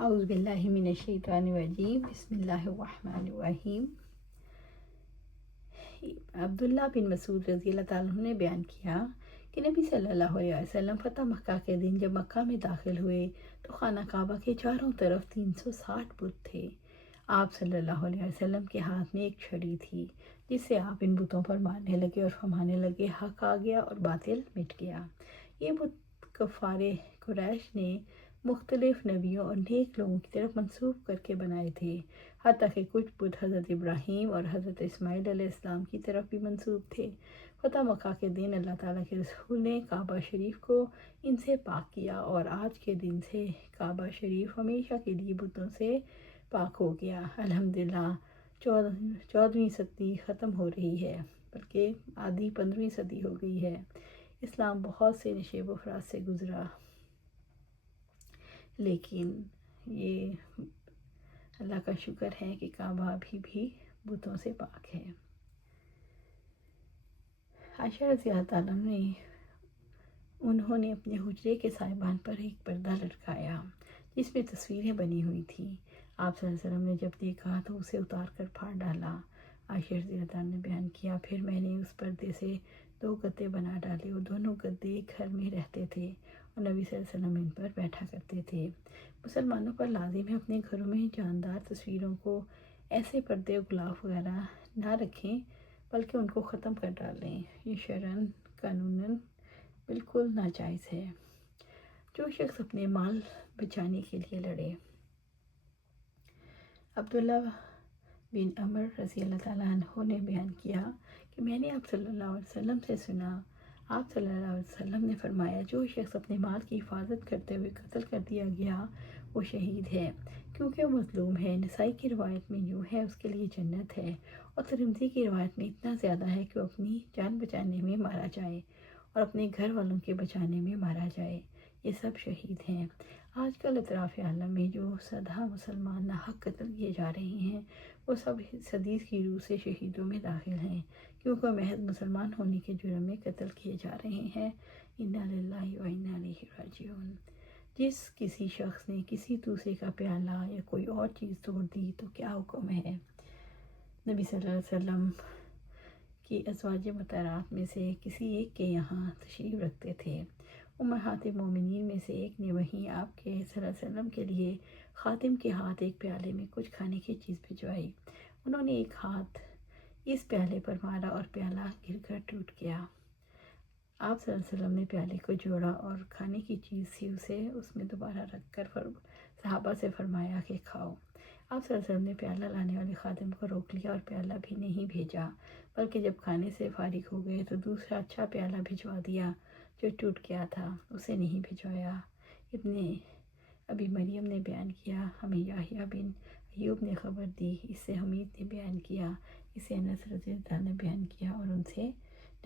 اعوذ باللہ من الشیطان الرجیم، بسم اللہ الرحمن الرحیم۔ عبداللہ بن مسعود رضی اللہ تعالیٰ عنہ نے بیان کیا کہ نبی صلی اللہ علیہ وسلم فتح مکہ کے دن جب مکہ میں داخل ہوئے تو خانہ کعبہ کے چاروں طرف 360 بت تھے۔ آپ صلی اللہ علیہ وسلم کے ہاتھ میں ایک چھڑی تھی جس سے آپ ان بتوں پر مارنے لگے اور فرمانے لگے، حق آ گیا اور باطل مٹ گیا۔ یہ بت کفار قریش نے مختلف نبیوں اور نیک لوگوں کی طرف منسوب کر کے بنائے تھے، حتیٰ کہ کچھ بت حضرت ابراہیم اور حضرت اسماعیل علیہ السلام کی طرف بھی منسوب تھے۔ فتح مکہ کے دن اللہ تعالیٰ کے رسول نے کعبہ شریف کو ان سے پاک کیا، اور آج کے دن سے کعبہ شریف ہمیشہ کے لیے بتوں سے پاک ہو گیا۔ الحمدللہ 14ویں صدی ختم ہو رہی ہے، بلکہ آدھی 15ویں صدی ہو گئی ہے۔ اسلام بہت سے نشیب و فراز سے گزرا، لیکن یہ اللہ کا شکر ہے کہ کعبہ ابھی بھی بتوں سے پاک ہے۔ عائشہ رضی اللہ تعالیٰ انہوں نے اپنے حجرے کے سائبان پر ایک پردہ لٹکایا جس میں تصویریں بنی ہوئی تھیں۔ آپ صلی اللہ علیہ وسلم نے جب دیکھا تو اسے اتار کر پھاڑ ڈالا۔ عائشہ رضی اللہ تعالیٰ نے بیان کیا، پھر میں نے اس پردے سے 2 گدے بنا ڈالے اور دونوں گدے ایک گھر میں رہتے تھے اور نبی صلی اللہ علیہ وسلم ان پر بیٹھا کرتے تھے۔ مسلمانوں پر لازم ہے اپنے گھروں میں جاندار تصویروں کو ایسے پردے اور غلاف وغیرہ نہ رکھیں، بلکہ ان کو ختم کر ڈالیں۔ یہ شرعاً قانوناً بالکل ناجائز ہے۔ جو شخص اپنے مال بچانے کے لیے لڑے۔ عبداللہ بن عمر رضی اللہ تعالیٰ عنہ نے بیان کیا کہ میں نے آپ صلی اللہ علیہ وسلم سے سنا، آپ صلی اللہ علیہ وسلم نے فرمایا، جو شخص اپنے مال کی حفاظت کرتے ہوئے قتل کر دیا گیا وہ شہید ہے، کیونکہ وہ مظلوم ہے۔ نسائی کی روایت میں یوں ہے، اس کے لیے جنت ہے، اور ترمذی کی روایت میں اتنا زیادہ ہے کہ وہ اپنی جان بچانے میں مارا جائے اور اپنے گھر والوں کے بچانے میں مارا جائے، یہ سب شہید ہیں۔ آج کل اطراف عالم میں جو سدھا مسلمان ناحق قتل کیے جا رہے ہیں، وہ سب حدیث کی روح سے شہیدوں میں داخل ہیں، کیونکہ وہ محض مسلمان ہونے کے جرم میں قتل کیے جا رہے ہیں۔ انا للہ و انا الیہ راجعون۔ جس کسی شخص نے کسی دوسرے کا پیالہ یا کوئی اور چیز توڑ دی تو کیا حکم ہے؟ نبی صلی اللہ علیہ وسلم کی ازواج مطہرات میں سے کسی ایک کے یہاں تشریف رکھتے تھے۔ امہات مومنین میں سے ایک نے وہیں آپ کے صلی اللہ علیہ وسلم کے لیے خادم کے ہاتھ ایک پیالے میں کچھ کھانے کی چیز بھجوائی۔ انہوں نے ایک ہاتھ اس پیالے پر مارا اور پیالہ گر کر ٹوٹ گیا۔ آپ صلی اللہ علیہ وسلم نے پیالے کو جوڑا اور کھانے کی چیز تھی اسے اس میں دوبارہ رکھ کر صحابہ سے فرمایا کہ کھاؤ۔ آپ صلی اللہ علیہ وسلم نے پیالہ لانے والے خادم کو روک لیا اور پیالہ بھی نہیں بھیجا، بلکہ جب کھانے سے فارغ ہو گئے تو دوسرا اچھا پیالہ بھجوا دیا جو ٹوٹ گیا تھا، اسے نہیں بھجوایا۔ ابن ابی مریم نے بیان کیا، ہمیں یحییٰ بن ایوب نے خبر دی، اس سے حمید نے بیان کیا، اسے انس رضی اللہ عنہ نے بیان کیا، اور ان سے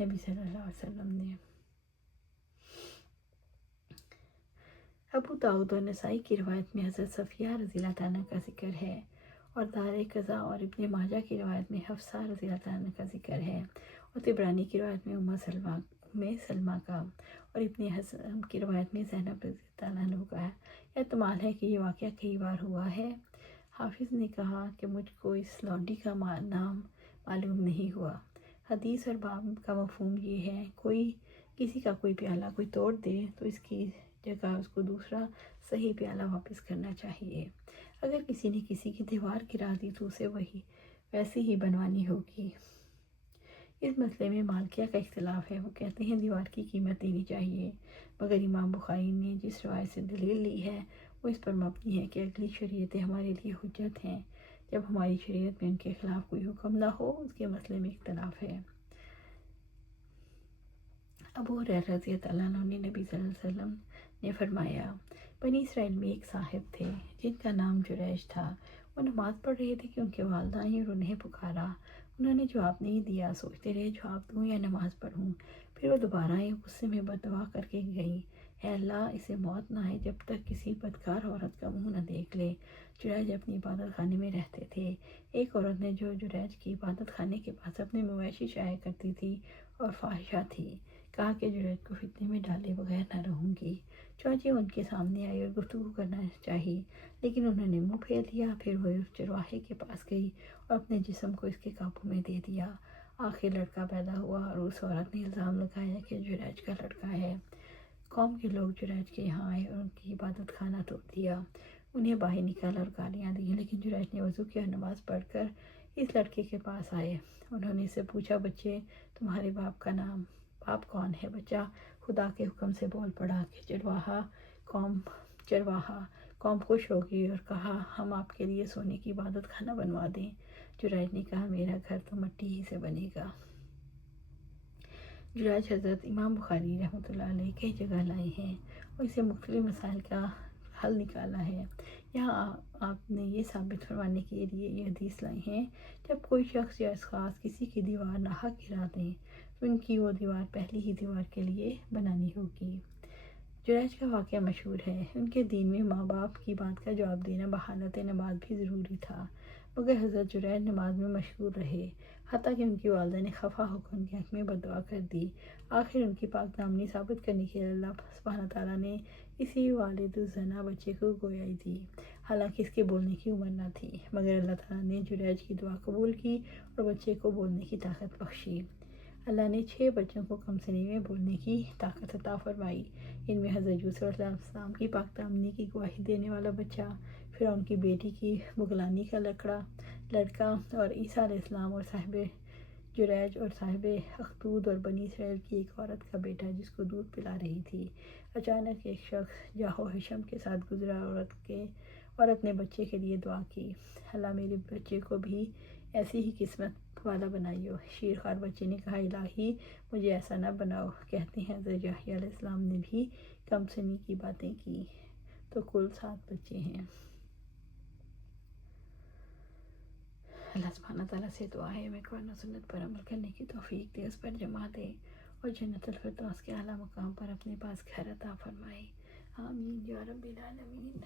نبی صلی اللہ علیہ وسلم نے۔ ابو داؤد اور نسائی کی روایت میں حضرت صفیہ رضی اللہ عنہ کا ذکر ہے، اور دار قضا اور ابن ماجہ کی روایت میں حفصہ رضی اللہ عنہ کا ذکر ہے، اور طبرانی کی روایت میں ام سلمہ کا، اور ابن حزم کی روایت میں زینب رضی اللہ عنہ کا ہے۔ احتمال ہے کہ یہ واقعہ کئی بار ہوا ہے۔ حافظ نے کہا کہ مجھ کو اس لونڈی کا نام معلوم نہیں ہوا۔ حدیث اور باب کا مفہوم یہ ہے، کسی کا کوئی پیالہ کوئی توڑ دے تو اس کی جگہ اس کو دوسرا صحیح پیالہ واپس کرنا چاہیے۔ اگر کسی نے کسی کی دیوار گرا دی تو اسے ویسے ہی بنوانی ہوگی۔ اس مسئلے میں مالکیہ کا اختلاف ہے، وہ کہتے ہیں دیوار کی قیمت دینی چاہیے، مگر امام بخاری نے جس روایت سے دلیل لی ہے وہ اس پر مبنی ہے کہ اگلی شریعتیں ہمارے لیے حجت ہیں، جب ہماری شریعت میں ان کے خلاف کوئی حکم نہ ہو، اس کے مسئلے میں اختلاف ہے۔ ابو ہریرہ رضی اللہ عنہ نے نبی صلی اللہ علیہ وسلم نے فرمایا، بنی اسرائیل میں ایک صاحب تھے جن کا نام جریج تھا، وہ نماز پڑھ رہے تھے کہ ان کے والدہ آئیں اور انہیں پکارا، انہوں نے جواب نہیں دیا، سوچتے رہے جواب دوں یا نماز پڑھوں، پھر وہ دوبارہ آئیں، غصے میں بددعا کر کے گئیں، اے اللہ اسے موت نہ آئے جب تک کسی بدکار عورت کا منہ نہ دیکھ لے۔ جریج اپنی عبادت خانے میں رہتے تھے۔ ایک عورت نے جو جریج کی عبادت خانے کے پاس اپنے مویشی شائع کرتی تھی اور فاحشہ تھی، کہا کہ جریج کو فتنے میں ڈالے بغیر نہ رہوں گی۔ چاچی ان کے سامنے آئی اور گفتگو کرنا چاہی، لیکن انہوں نے منہ پھیر لیا۔ پھر وہ اس چرواہے کے پاس گئی اور اپنے جسم کو اس کے قابو میں دے دیا۔ آخر لڑکا پیدا ہوا اور اس عورت نے الزام لگایا کہ جریج کا لڑکا ہے۔ قوم کے لوگ جریج کے یہاں آئے اور ان کی عبادت خانہ توڑ دیا، انہیں باہر نکالا اور گالیاں دیں، لیکن جریج نے وضو کی اور نماز پڑھ کر اس لڑکے کے پاس آئے۔ انہوں نے اس سے پوچھا، بچے تمہارے باپ کون ہے؟ بچہ خدا کے حکم سے بول پڑا کہ چرواہا قوم خوش ہوگی اور کہا ہم آپ کے لیے سونے کی عبادت خانہ بنوا دیں۔ جریج نے کہا میرا گھر تو مٹی ہی سے بنے گا۔ جریج حضرت امام بخاری رحمۃ اللہ علیہ کئی جگہ لائے ہیں اور اسے مختلف مسائل کا حل نکالا ہے۔ یہاں آپ نے یہ ثابت فرمانے کے لیے یہ حدیث لائی ہیں، جب کوئی شخص یا اشخاص کسی کی دیوار ناحق گرا دیں تو ان کی وہ دیوار پہلی ہی دیوار کے لیے بنانی ہوگی۔ جریج کا واقعہ مشہور ہے۔ ان کے دین میں ماں باپ کی بات کا جواب دینا بحالت نماز بھی ضروری تھا، مگر حضرت جریج نماز میں مشغول رہے، حتیٰ کہ ان کی والدہ نے خفا ہو کر ان کی آنکھ میں بددعا کر دی۔ آخر ان کی پاک دامنی ثابت کرنے کے لیے اللہ سبحانہ تعالیٰ نے اسی والد الزنا بچے کو گویائی دی، حالانکہ اس کے بولنے کی عمر نہ تھی، مگر اللہ تعالیٰ نے جریج کی دعا قبول کی اور بچے کو بولنے کی طاقت بخشی۔ اللہ نے 6 بچوں کو کم سنی میں بولنے کی طاقت عطا فرمائی۔ ان میں حضرت یوسف علیہ السلام کی پاک دامنی کی گواہی دینے والا بچہ، فرعون کی بیٹی کی بغلانی کا لڑکا اور عیسیٰ علیہ السلام اور صاحب جریج اور صاحب اخدود اور بنی اسرائیل کی ایک عورت کا بیٹا جس کو دودھ پلا رہی تھی۔ اچانک ایک شخص جاہ و حشم کے ساتھ گزرا، عورت نے بچے کے لیے دعا کی، اللہ میرے بچے کو بھی ایسی ہی قسمت والا بنائیو۔ شیر خوار بچے نے کہا الہی مجھے ایسا نہ بناؤ۔ کہتے ہیں حضرت یحییٰ علیہ السلام نے بھی کم سنی کی باتیں کی، تو کل 7 بچے ہیں۔ اللہ سبحانہ تعالیٰ سے دعا ہے ہمیں قرآن و سنت پر عمل کرنے کی توفیق دے، اس پر جمع دے اور جنت الفردوس کے اعلیٰ مقام پر اپنے پاس گھر عطا فرمائے۔ آمین یا رب العالمین۔